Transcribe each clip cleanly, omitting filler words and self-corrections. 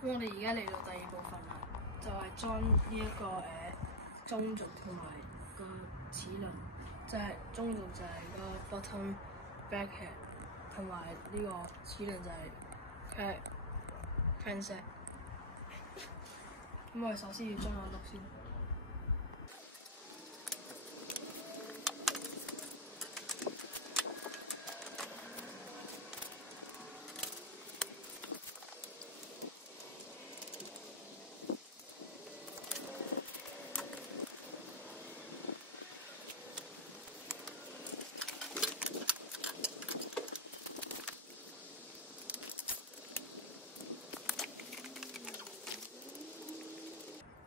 我哋而家嚟到第二部分啦，就係裝呢一個中軸同埋個齒輪，即係中軸就係個 bottom bracket， 同埋呢個齒輪就係crankshaft。咁我哋首先要裝個轆先。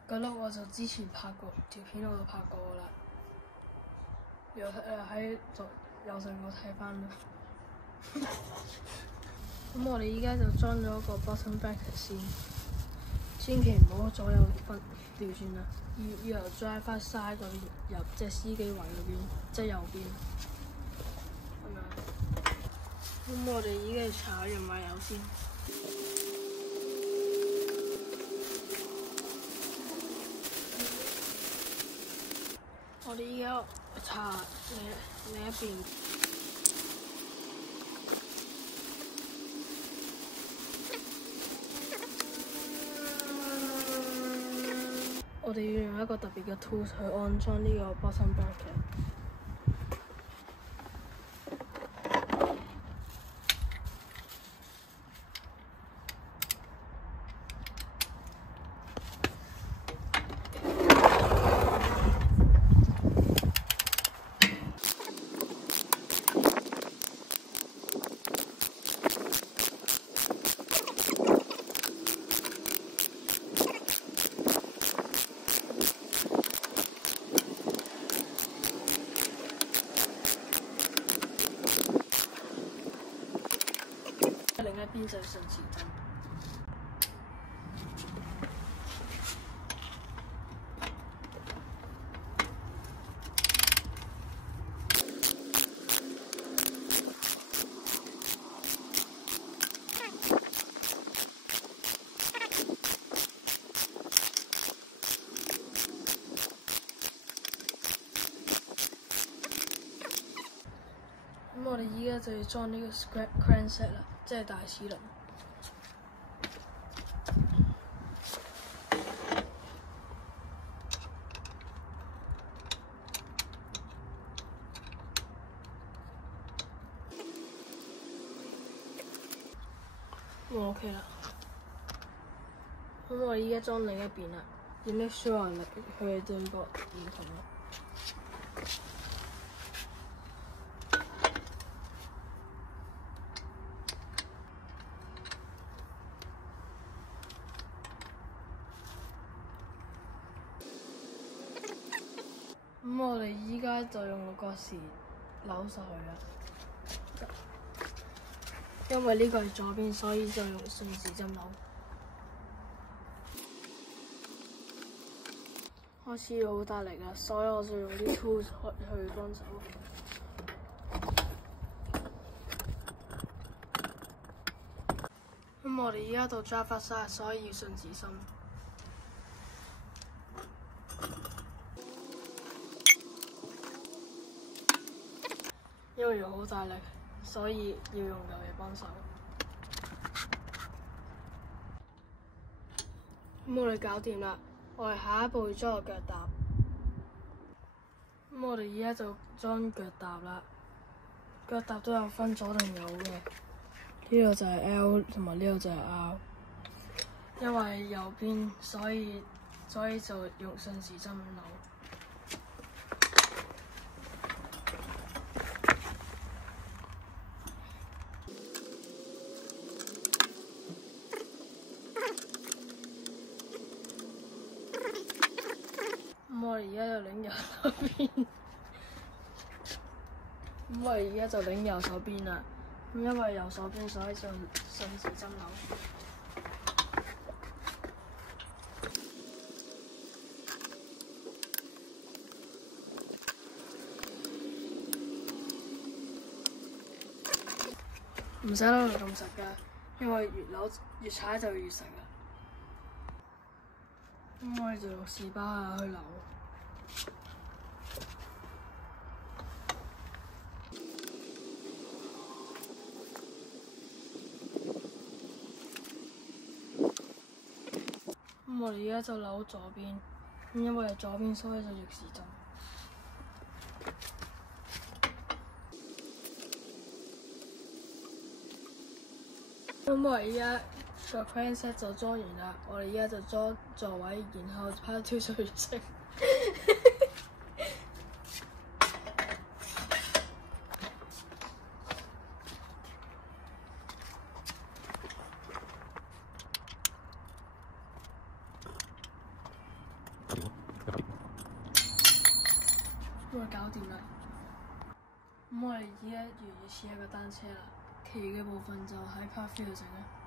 個轆我就之前拍過條片，我就拍過啦，喺右上角睇翻啦。咁我哋依家就裝咗個 bottom bracket 先，千祈唔好左右調轉啦，要由 driver side 嗰邊入，即係司機位嗰邊，即係右邊。咁樣。咁我哋依家要搽潤滑油先。我哋依家搽另一邊，我哋要用一個特別嘅 tool 去安裝呢個 bottom bracket。另一邊就係順時針。咁我哋依家就要裝呢個 crankshaft 啦，即係大齒輪。OK 啦。咁我哋依家裝另一邊啦，要 make sure 佢嘅顛簸唔同咯。咁我哋依家就用個角匙扭實佢啦。因為呢個係左邊，所以就用順時針扭。開始要好大力啦，所以我就用啲 tools 去幫手。咁我哋依家到 driver side，所以要順時針。因為要好大力，所以要用油嚟幫手。咁我哋搞掂啦，我哋下一步要裝個腳踏。咁我哋而家就裝腳踏啦。腳踏都有分左定右嘅，呢個就係 L 同埋呢個就係 R。因為右邊，所以就用順時針扭。我哋而家就擰右手邊，咁我哋而家就擰右手邊啦。咁因為右手邊，所以就順時針扭。唔使扭到咁實㗎，因為越踩就越實㗎。咁我哋就落士巴啊去樓。咁我哋而家就扭左邊，因為左邊所以就逆時針。咁我哋依家個 crank set 就裝完啦，我哋依家就裝座位，然後拍跳水聲。咁我搞掂啦。咁我哋依家越嚟越似一個單車啦，其餘嘅部分就喺 part 3度整啦。